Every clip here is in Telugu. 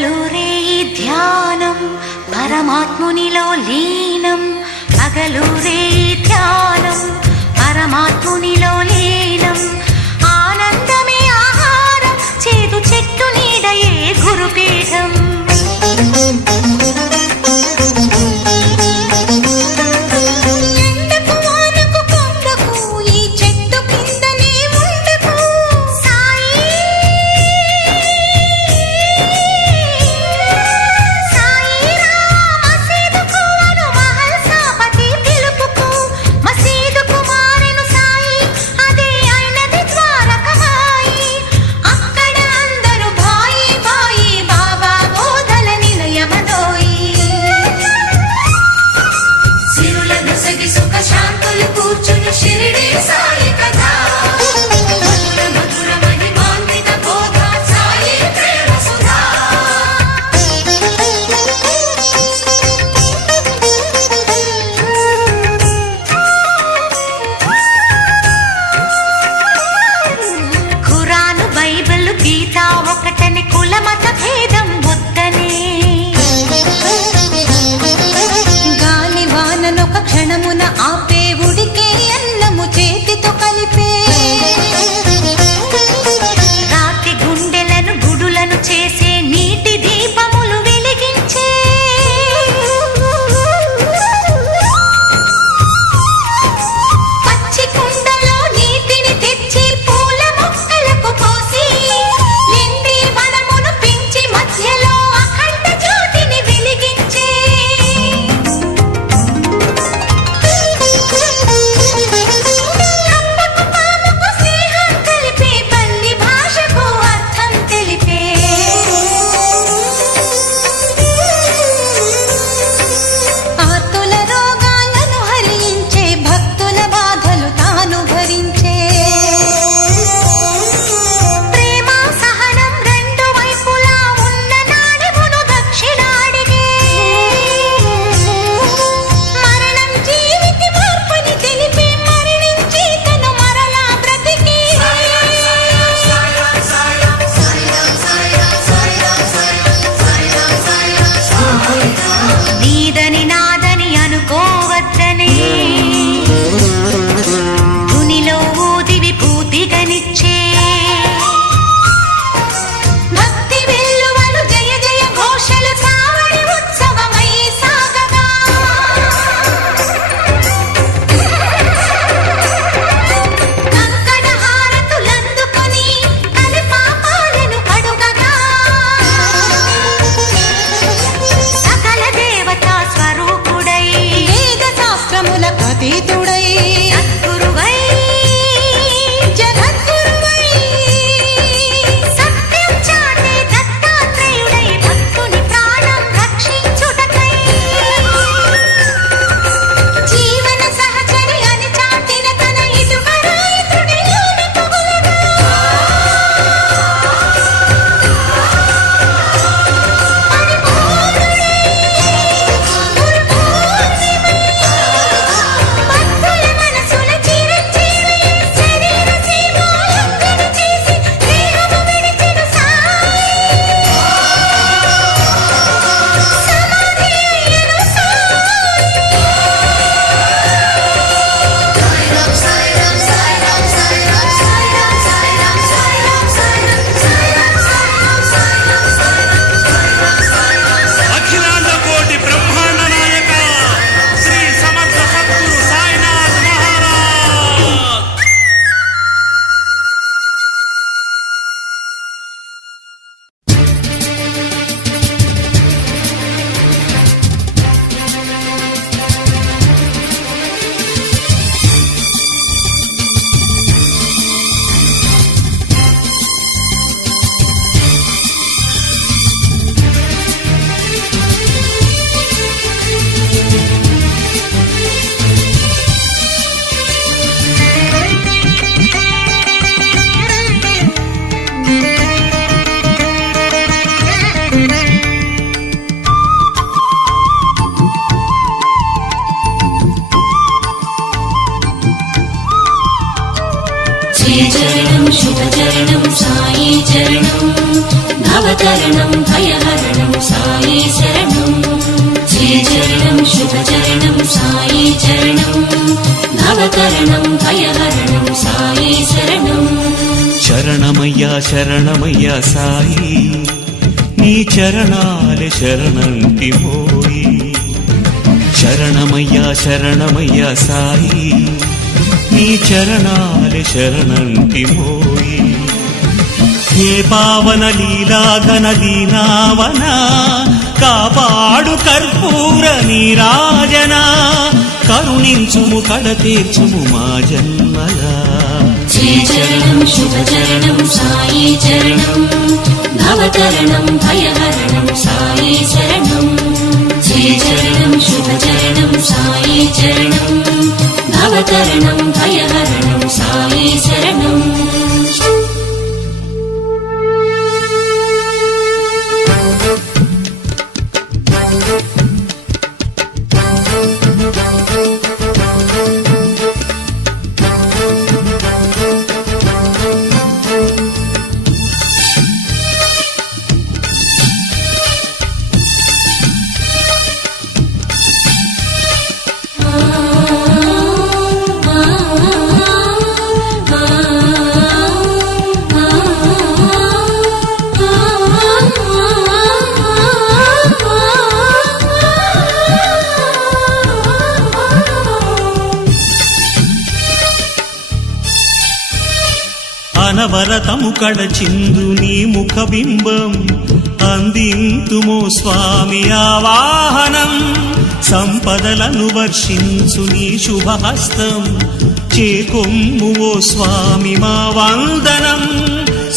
పగలూరే ధ్యానం పరమాత్మునిలో లీనం పగలూరే ధ్యానం పరమాత్మునిలో లీనం ఆనందమే ఆహారం చేదు చెట్టు నీడయే గురుపీఠం चरणं शुभचरणं साई चरणं భవతరణం భయహరణం సాయి శరణం శ్రీచరణం శుభచరణం సాయి చరణం భవతరణం భయహరణం సాయి శరణం శరణమయ్యా శరణమయ్యా సాయి నీ చరణాలే శరణంటి పోయి శరణమయ్యా శరణమయ్యా సాయి నీ చరణాలే శరణంటి పోయి హే పావన లీలా ఘన దీనావన కాపాడు కర్పూర నీరాజన కరుణించుము కడతీర్చుము మా జన్మలా శ్రీచరణం శుభచరణం సాయి చరణం భవతరణం భయహరణం సాయి శరణం శ్రీచరణం శుభచరణం సాయి చరణం భవతరణం భయహరణం సాయి శరణం అనవరతము కడచిందు నీ ముఖబింబం అందింతుమో స్వామి ఆవాహనం సంపదలను వర్షించు నీ శుభహస్తం చేకొమ్ము ఓ స్వామి మా వందనం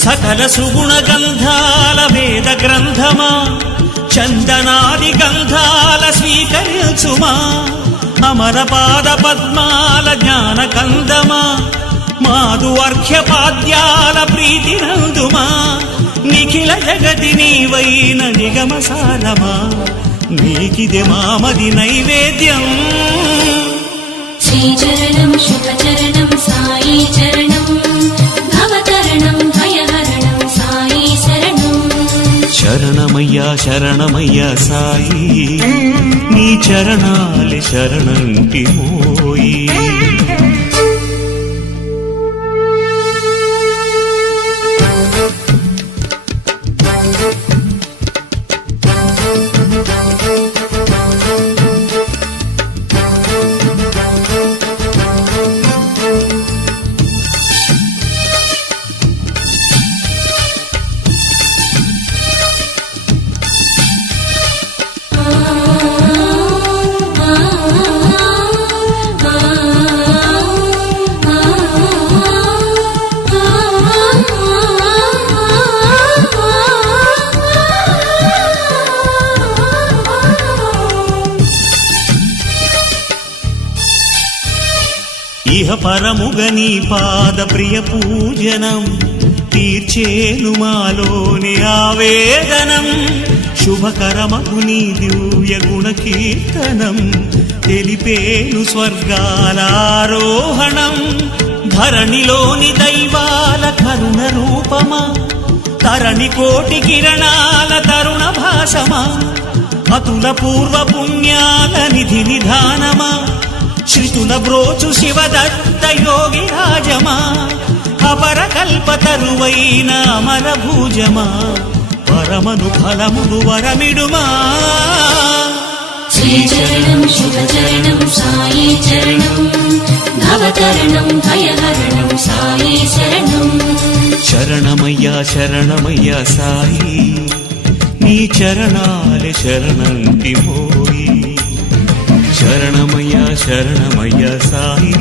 సకల సుగుణ గంధాల వేద గ్రంథమా చందనాది గంధాల స్వీకరించుమా అమర పాద పద్మాల జ్ఞాన కందమా మాధు అర్ఘ్యపాద్యాల ప్రీతి నందుమా నిఖిల జగతి నీవైన నిగమసారమా నీకిదే మామది నైవేద్యం శ్రీచరణం శుభచరణం సాయి చరణం భవతరణం భయహరణం సాయి శరణం శరణమయ్యా శరణమయ్యా సాయి నీ చరణాలి శరణంటి మోయి ఇహ పరముగ నీ పాద ప్రియ పూజనం తీర్చేను మాలోని ఆవేదనం శుభకరమగు నీ దివ్య గుణ కీర్తనం తెలిపేను స్వర్గాల ఆరోహణం ధరణిలోని దైవాల కరుణ రూపమా తరణి కోటి కిరణాల తరుణ భాసమా అతుల పూర్వ పుణ్యాల నిధి నిధానమా శృతుల బ్రోచు శివదత్త యోగి రాజమా అపర కల్పతరువైన అమర భూజమా పరమను ఫలమును వరమిడుమా శ్రీచరణం శుభచరణం సాయి చరణం భవతరణం భయహరణం సాయి శరణం శరణమయ్యా శరణమయ్యా సాయి నీ చరణాలే శరణంటి పోయి శరణమయ్యా శరణమయ్యా సాయి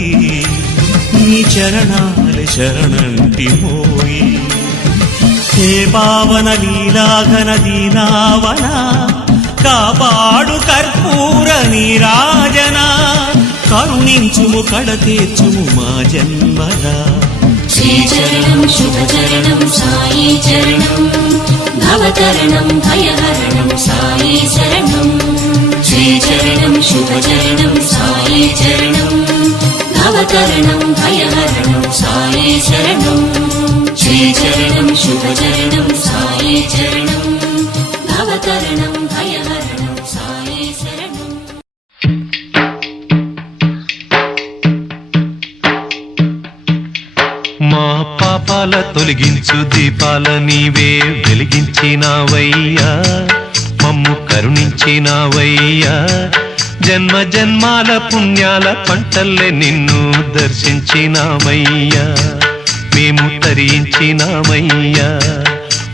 నీ చరణాలే శరణంటి పోయి హే పావన లీలా ఘన దీనావన కాపాడు కర్పూర నీరాజన కరుణించుము కడతీర్చుము మా జన్మలా శ్రీచరణం శుభచరణం సాయి చరణం భవతరణం భయహరణం సాయి శరణం శ్రీచరణం శుభచరణం సాయి చరణం భవతరణం భయహరణం సాయి శరణం శ్రీచరణం శుభచరణం సాయి చరణం దీపాల నీవే వెలిగించినావయ్యా మమ్ము కరుణించినావయ్యా జన్మ జన్మాల పుణ్యాల పంటల్లే నిన్ను దర్శించినామయ్యా మేము తరించినామయ్యా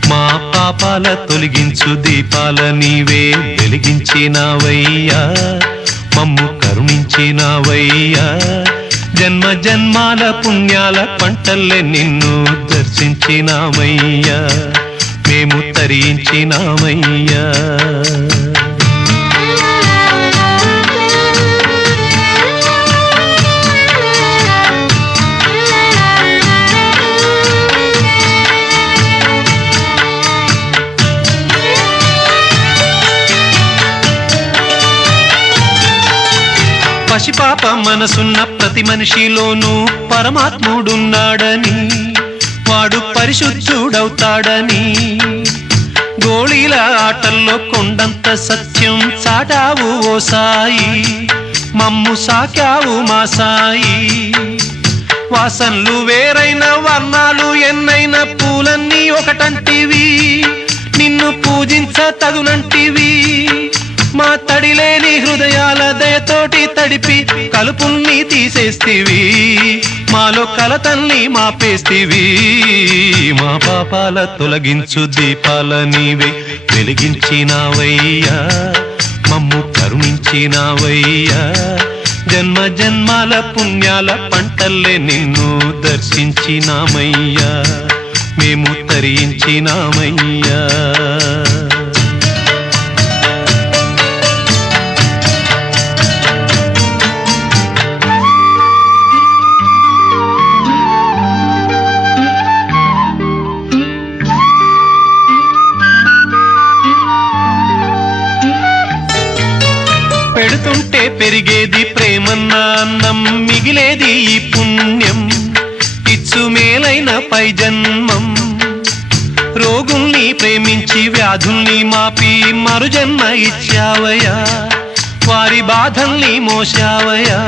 మా పాపాల తొలగించు దీపాల నీవే వెలిగించినావయ్యా మమ్ము కరుణించినావయ్యా జన్మ జన్మాల పుణ్యాల పంటల్లే నిన్ను దర్శించినామయ్యా మేము తరించినామయ్యా పసిపాప మనసున్న ప్రతి మనిషిలోనూ పరమాత్ముడున్నాడని వాడు పరిశుద్ధుడవుతాడని గోళీల ఆటల్లో కొండంత సత్యం చాటావు ఓ సాయి మమ్ము సాకావు మా సాయి వాసనలు వేరైన వర్ణాలు ఎన్నైన పూలన్నీ ఒకటంటివి నిన్ను పూజించ తగునంటివి మా తడిలేని హృదయాల దయతోటి తడిపి కలుపుల్ని తీసేస్తివి మాలో కలతల్ని మాపేస్తివి మా పాపాల తొలగించు దీపాల నీవే వెలిగించినావయ్యా మమ్ము కరుణించినావయ్యా జన్మ జన్మాల పుణ్యాల పంటల్లే నిన్ను దర్శించినామయ్యా మేము తరించినామయ్యా పెడుతుంటే పెరిగేది ప్రేమన్న అన్నం మిగిలేది ఈ పుణ్యం ఇచ్చు మేలైన పై జన్మం రోగుల్ని ప్రేమించి వ్యాధుల్ని మాపి మరుజన్మ ఇచ్చావయ్యా వారి బాధల్ని మోసావయ్యా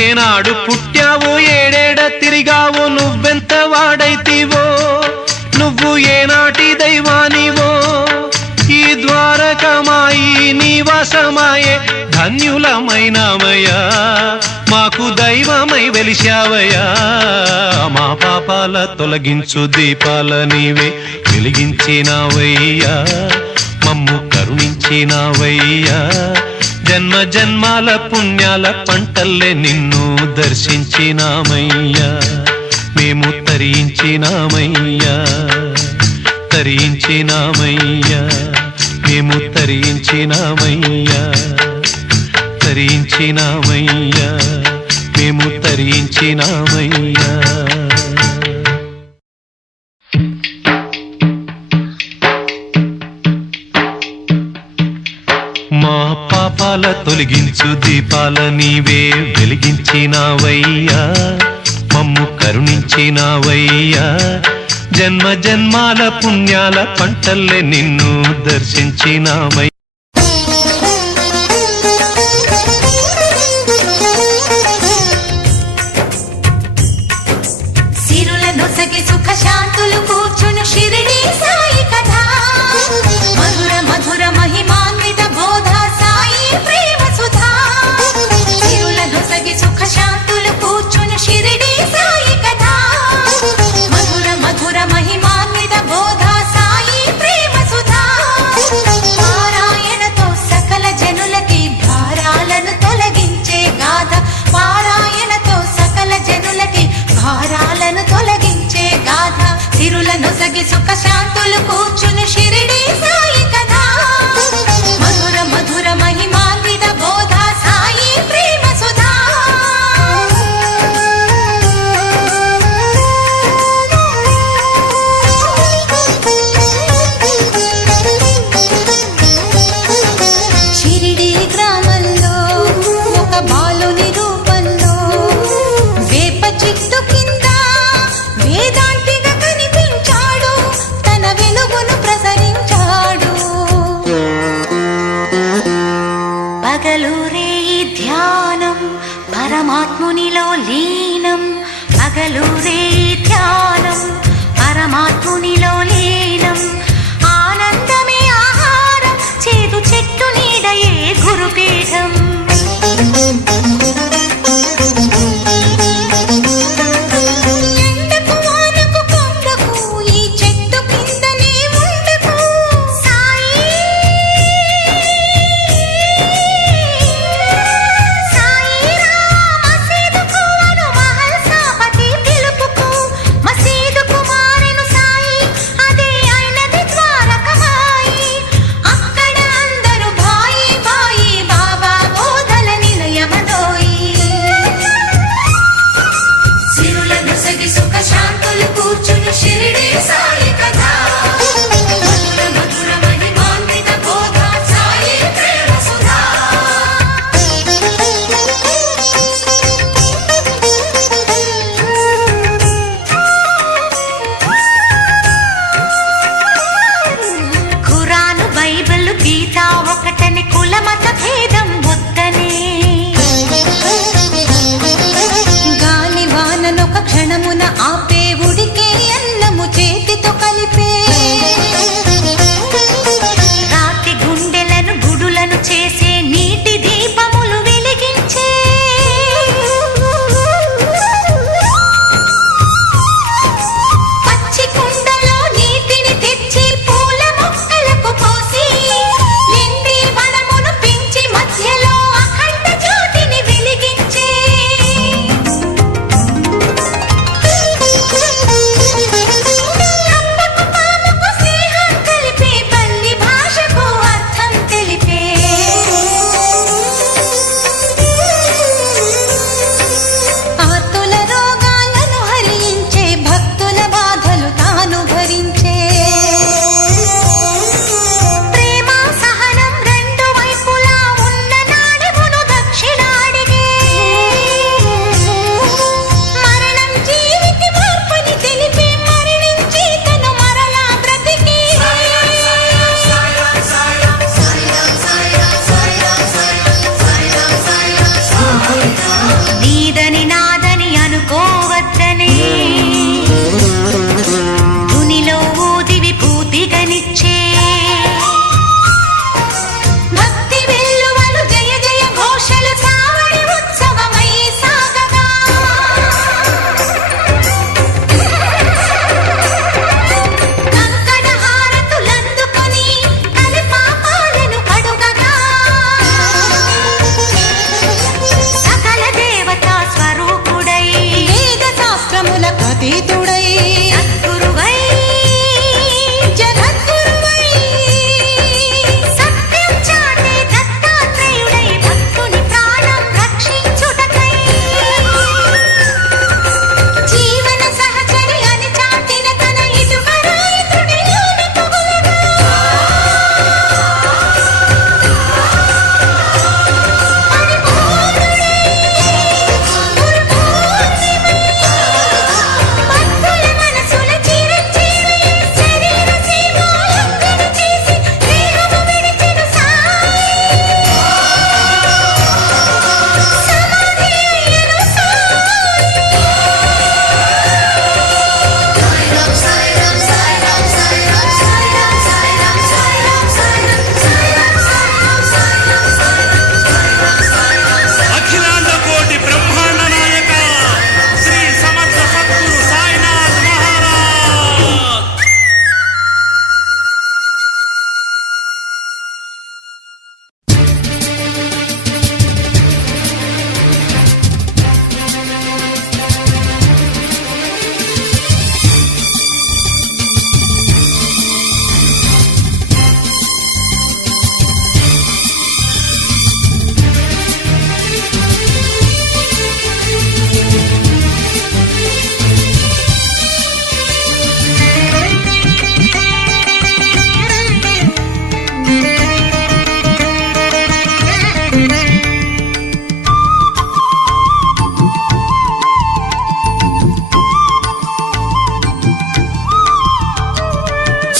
ఏనాడు పుట్టావో ఏడేడ తిరిగావో నువ్వెంత వాడైతివో నువ్వు ఏనాటి దైవానివో ఈ ద్వారకమాయి నివాసమాయే ధన్యులమైనామయ్యా మాకు దైవమై వెలిశావయ్యా మా పాపాల తొలగించు దీపాల నీవే వెలిగించినావయ్యా మమ్ము కరుణించినావయ్యా జన్మ జన్మాల పుణ్యాల పంటల్లే నిన్ను దర్శించినామయ్యా మేము తరించినామయ్యా తరించినామయ్యా మేము తరించినామయ్యా తరించినామయ్యా మేము తరించినామయ్యా మా పాపాల తొలగించు దీపాల నీవే వెలిగించినావయ్యా మమ్ము కరుణించినావయ్యా జన్మ జన్మాల పుణ్యాల పంటల్లే నిన్ను దర్శించినామయ్యా సుఖ శాంతులు కూర్చును షిరిడి సాయి కథ మధుర మధుర మహిమాన్విత బోధ సాయి ప్రేమ సుధా సిరుల నొసగి సుఖ శాంతులు కూర్చును షిరిడి సాయి కథ మధుర మధుర మహిమాన్విత బోధ సాయి ప్రేమ సుధా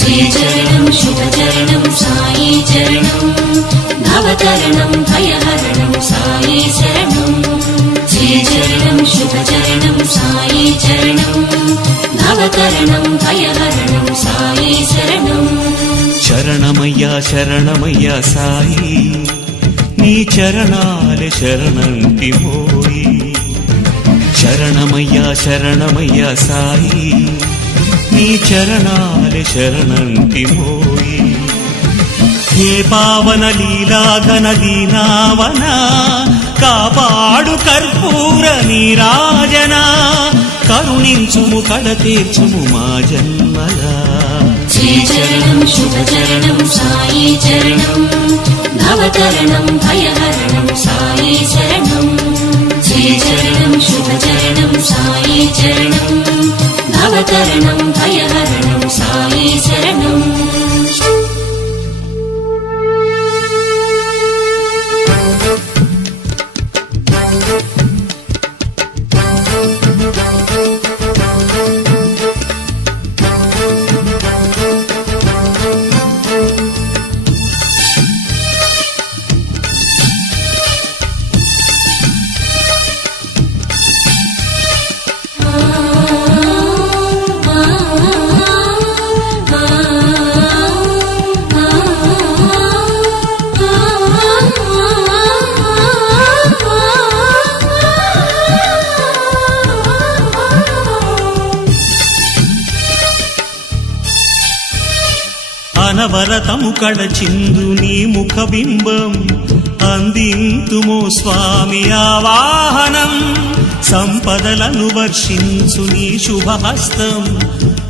శ్రీచరణం శుభచరణం సాయి చరణం భవతరణం భయహరణం సాయి శరణం శ్రీచరణం శుభచరణం సాయి చరణం భవతరణం భయహరణం సాయి శరణం శరణమయ్యా శరణమయ్యా సాయి నీ చరణాలే శరణంటి మోయి శరణమయ్యా శరణమయ్యా సాయి నీ చరణాలే శరణంటి మోయి హే పావన లీలాఘన దీనావన కాపాడు కర్పూర నీరాజన కరుణించుము కడ తీర్చుము మా జన్మలా శ్రీచరణం శుభచరణం సాయి చరణం భవతరణం భయహరణం సాయి శరణం శ్రీచరణం శుభచరణం సాయి చరణం భవతరణం భయహరణం సాయి శరణం అనవరతము కడచిందు నీ ముఖబింబం అందింతుమో స్వామి ఆవాహనం సంపదలను వర్షించు నీ శుభహస్తం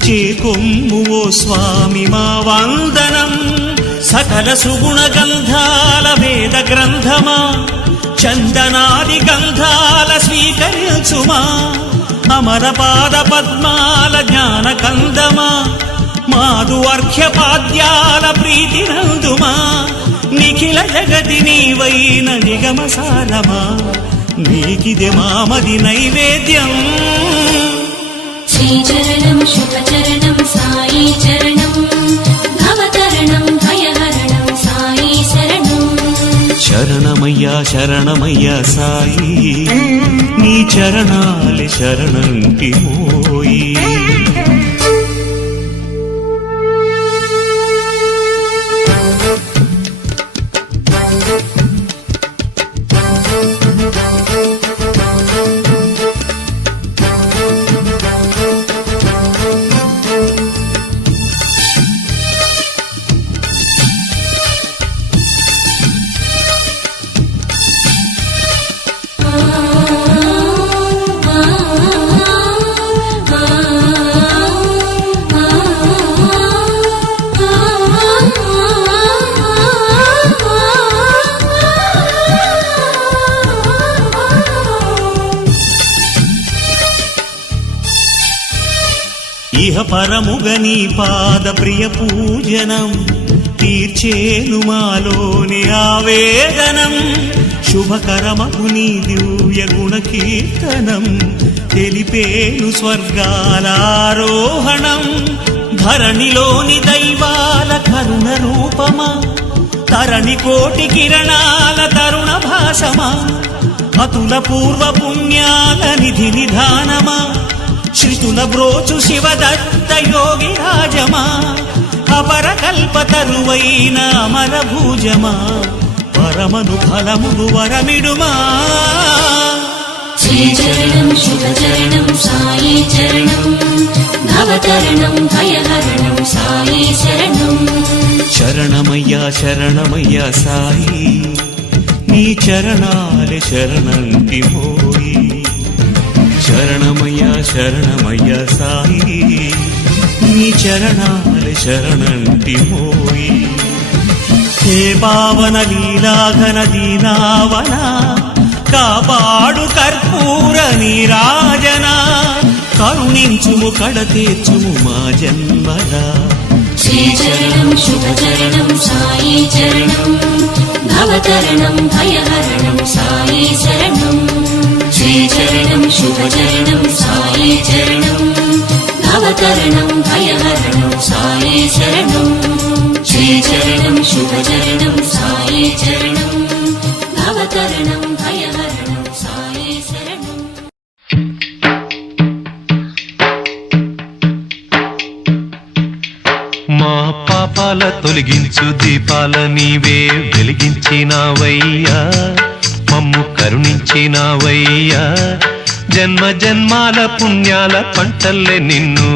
చేకొమ్ము ఓ స్వామి మా వందనం సకల సుగుణ గంధాల వేద గ్రంథమా చందనాది గంధాల స్వీకరించుమా అమర పాద పద్మాల జ్ఞాన కందమా మాధు అర్ఘ్యపాద్యాల ప్రీతి నందుమా నిఖిల జగతి నీవైన నిగమసారమా నీకిదే మామది నైవేద్యం శ్రీచరణం శుభచరణం సాయి చరణం భవతరణం భయహరణం సాయి శరణం శరణమయ్యా శరణమయ్యా సాయి నీ చరణాలే శరణంటి మోయి ఇహ పరముగ నీ పాద ప్రియ పూజనం తీర్చేను మాలోని ఆవేదనం శుభకరమగు నీ దివ్య గుణ కీర్తనం తెలిపేను స్వర్గాల ఆరోహణం ధరణిలోని దైవాల కరుణ రూపమా తరణి కోటి కిరణాల తరుణ భాసమా అతుల పూర్వ పుణ్యాల నిధి నిధానమా శ్రుతుల బ్రోచు శివదత్త యోగి రాజమా అపర కల్పతరువైన అమర భూజమా పరమను ఫలమును వరమిడుమా శ్రీచరణం శుభచరణం సాయి చరణం భవతరణం భయహరణం సాయి శరణం శరణమయ్యా శరణమయ్యా సాయి నీ చరణాలే శరణంటి మోయి శరణమయ్యా శరణమయ్యా సాయి నీ చరణాలే శరణంటి మోయి హే పావన లీలాఘన దీనావన కాపాడు కర్పూర నీరాజన కరుణించుము కడ తీర్చుము మా జన్మలా శ్రీచరణం శుభచరణం సాయి చరణం భవతరణం భయహరణం సాయి శరణం శ్రీచరణం శుభచరణం సాయి చరణం భవతరణం భయహరణం సాయి శరణం శ్రీచరణం శుభచరణం సాయి చరణం భవతరణం భయహరణం సాయి శరణం మా పాపాల తొలగించు దీపాల నీవే వెలిగించినావయ్యా మమ్ము కరుణించినావయ్యా జన్మ జన్మాల పుణ్యాల పంటల్లే నిన్ను